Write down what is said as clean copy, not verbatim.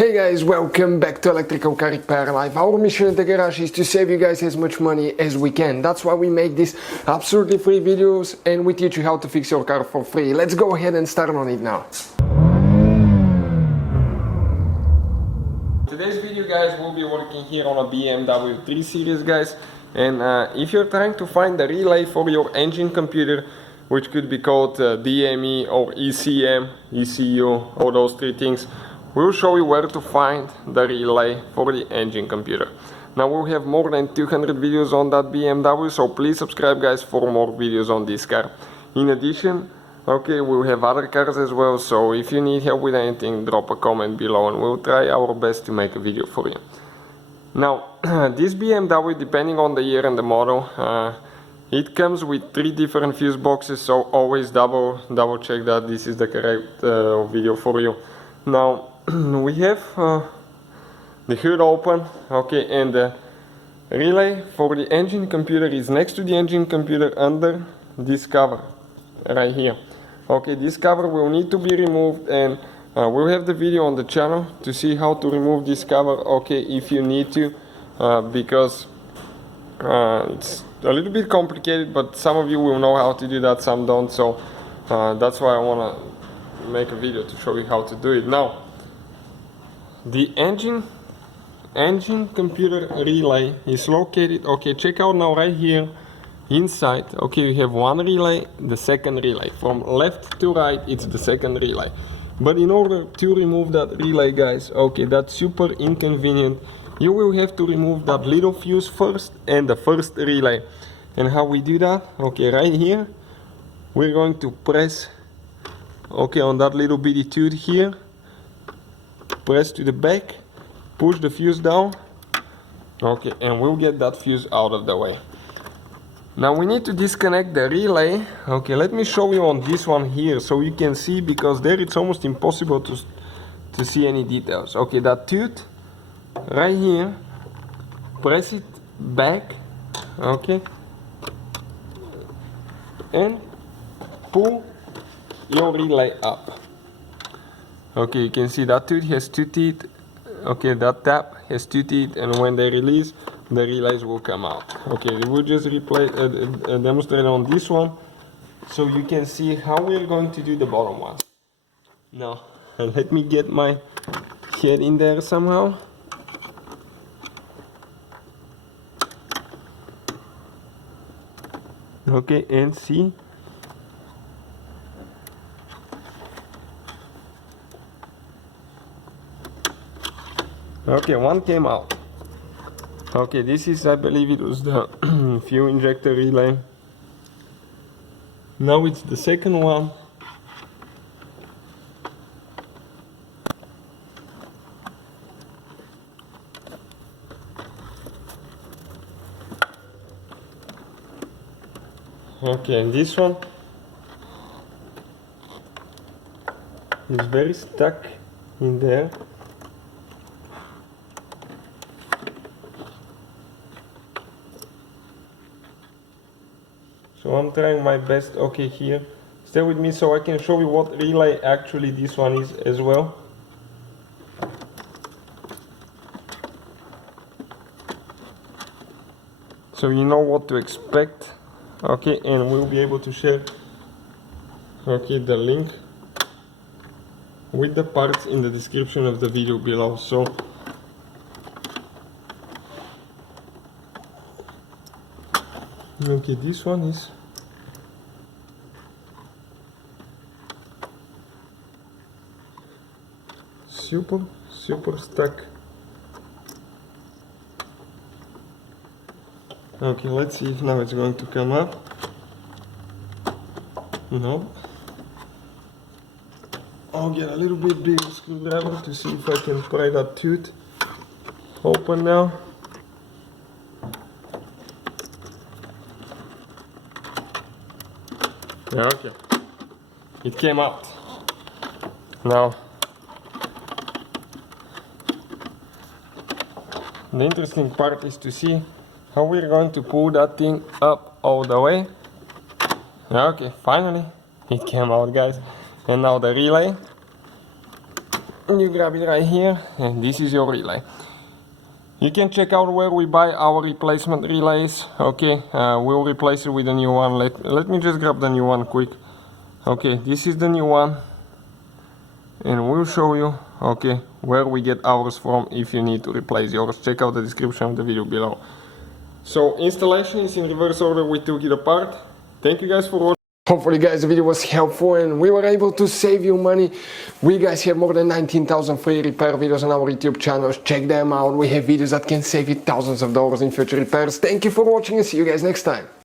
Hey guys, welcome back to Electrical Car Repair Live. Our mission in the garage is to save you guys as much money as we can. That's why we make these absolutely free videos and we teach you how to fix your car for free. Let's go ahead and start on it now. Today's video, guys, we'll be working here on a BMW 3 Series, guys. And if you're trying to find the relay for your engine computer, which could be called DME or ECM, ECU, all those three things, we'll show you where to find the relay for the engine computer. Now we'll have more than 200 videos on that BMW, so please subscribe, guys, for more videos on this car. In addition, okay, we'll have other cars as well, so if you need help with anything, drop a comment below and we'll try our best to make a video for you. Now, this BMW, depending on the year and the model, it comes with 3 different fuse boxes, so always double check that this is the correct video for you. Now, we have the hood open, okay, and the relay for the engine computer is next to the engine computer under this cover right here. Okay, this cover will need to be removed, and we'll have the video on the channel to see how to remove this cover, okay, if you need to, because it's a little bit complicated, but some of you will know how to do that, some don't, so that's why I want to make a video to show you how to do it. Now, the engine computer relay is located, okay, check out now right here inside, okay, we have one relay, the second relay. From left to right, it's the second relay. But in order to remove that relay, guys, okay, that's super inconvenient. You will have to remove that little fuse first and the first relay. And how we do that? Okay, right here, we're going to press, okay, on that little bitty tooth here. Press to the back, push the fuse down, okay, and we'll get that fuse out of the way. Now we need to disconnect the relay. Okay, let me show you on this one here so you can see, because there it's almost impossible to see any details. Okay, that tooth right here, press it back, okay, and pull your relay up. Okay, you can see that tooth has 2 teeth. Okay, that tap has 2 teeth, and when they release, the relays will come out. Okay, we'll just demonstrate on this one so you can see how we're going to do the bottom one. Now, let me get my head in there somehow. Okay, and see. Okay, one came out. Okay, this is, I believe it was the fuel injector relay. Now it's the second one. Okay, and this one is very stuck in there. So I'm trying my best, okay, here. Stay with me so I can show you what relay actually this one is as well. So you know what to expect, okay, and we'll be able to share, okay, the link with the parts in the description of the video below. So okay, this one is super stuck. Okay, let's see if now it's going to come up. No. I'll get a little bit bigger screwdriver to see if I can pry that tooth open now. Yeah, okay, it came out. Now, the interesting part is to see how we're going to pull that thing up all the way. Yeah, okay, finally it came out, guys. And now the relay, you grab it right here, and this is your relay. You can check out where we buy our replacement relays. Okay, we'll replace it with a new one. Let me just grab the new one quick. Okay, this is the new one, and we'll show you, okay, where we get ours from if you need to replace yours. Check out the description of the video below. So installation is in reverse order. We took it apart. Thank you guys for watching. Hopefully guys the video was helpful and we were able to save you money. We guys have more than 19,000 free repair videos on our YouTube channels. Check them out. We have videos that can save you thousands of dollars in future repairs. Thank you for watching and see you guys next time.